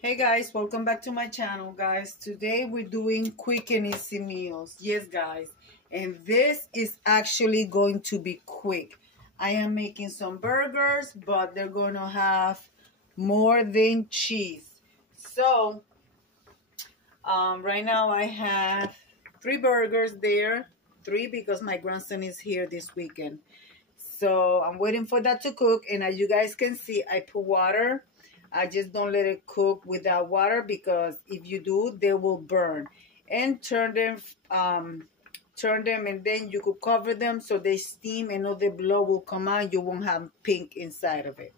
Hey guys, welcome back to my channel, guys. Today we're doing quick and easy meals. Yes, guys, and this is actually going to be quick. I am making some burgers, but they're going to have more than cheese. So right now I have 3 burgers there. 3 because my grandson is here this weekend. So I'm waiting for that to cook, and as you guys can see, I put water. I just don't let it cook without water, because if you do, they will burn. And turn them, and then you could cover them so they steam and all the blood will come out. You won't have pink inside of it.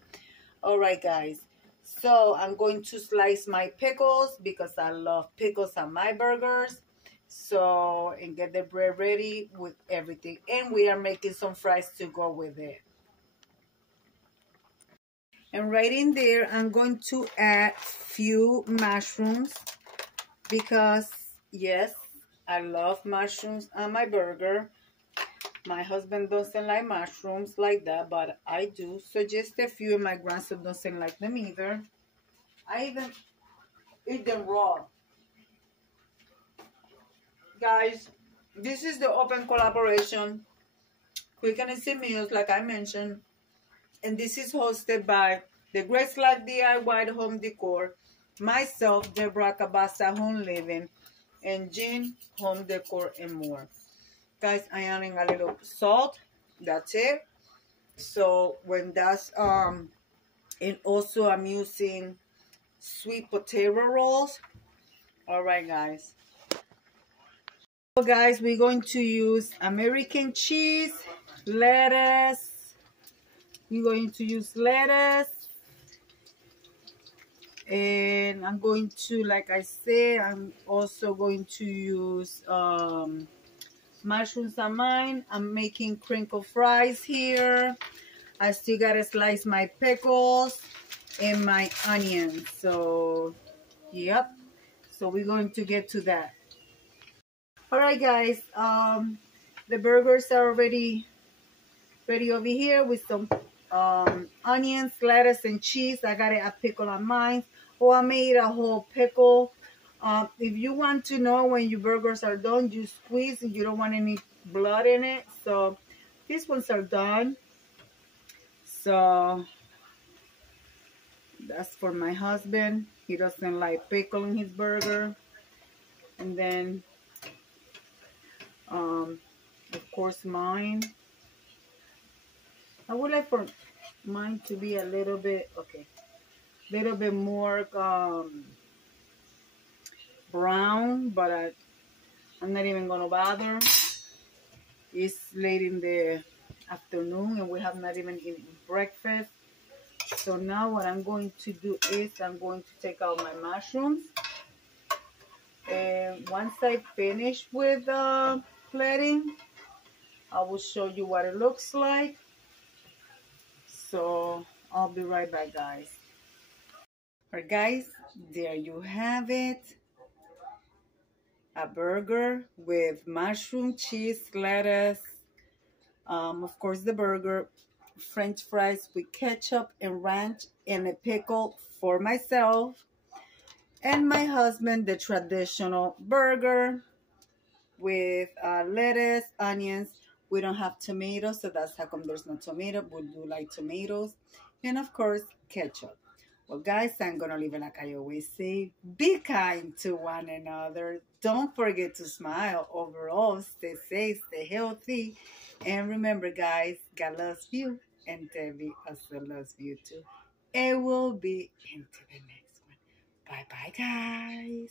All right, guys. So I'm going to slice my pickles because I love pickles on my burgers. So, and get the bread ready with everything. And we are making some fries to go with it. And right in there, I'm going to add few mushrooms because, yes, I love mushrooms on my burger. My husband doesn't like mushrooms like that, but I do. So just a few, and my grandson doesn't like them either. I even eat them raw. Guys, this is the open collaboration, Quick and Easy Meals, like I mentioned. And this is hosted by the Grace Life DIY Home Decor, myself, Deborah, Cabassa Home Living, and Jean Home Decor and more. Guys, I am adding a little salt. That's it. So when that's and also I'm using sweet potato rolls. All right, guys. So guys, we're going to use American cheese, lettuce. We're going to use lettuce, and I'm going to, like I said, I'm also going to use mushrooms on mine. I'm making crinkle fries here. I still gotta slice my pickles and my onions. So, yep. So we're going to get to that. All right, guys. The burgers are already ready over here with some onions, lettuce, and cheese. I got it a pickle on mine. Oh, I made a whole pickle. If you want to know when your burgers are done, you squeeze and you don't want any blood in it. So these ones are done. So that's for my husband. He doesn't like pickle in his burger. And then, of course, mine. I would like for mine to be a little bit, more brown, but I'm not even gonna bother. It's late in the afternoon and we have not even eaten breakfast. So now what I'm going to do is I'm going to take out my mushrooms, and once I finish with plating, I will show you what it looks like. So I'll be right back, guys. Alright, guys, there you have it. A burger with mushroom, cheese, lettuce, of course the burger, French fries with ketchup and ranch, and a pickle for myself, and my husband the traditional burger with lettuce, onions. We don't have tomatoes, so that's how come there's no tomato. We do like tomatoes, and of course ketchup. Well, guys, I'm going to leave it like I always say. Be kind to one another. Don't forget to smile. Overall, stay safe, stay healthy. And remember, guys, God loves you. And Debbie also loves you too. And we'll be into the next one. Bye-bye, guys.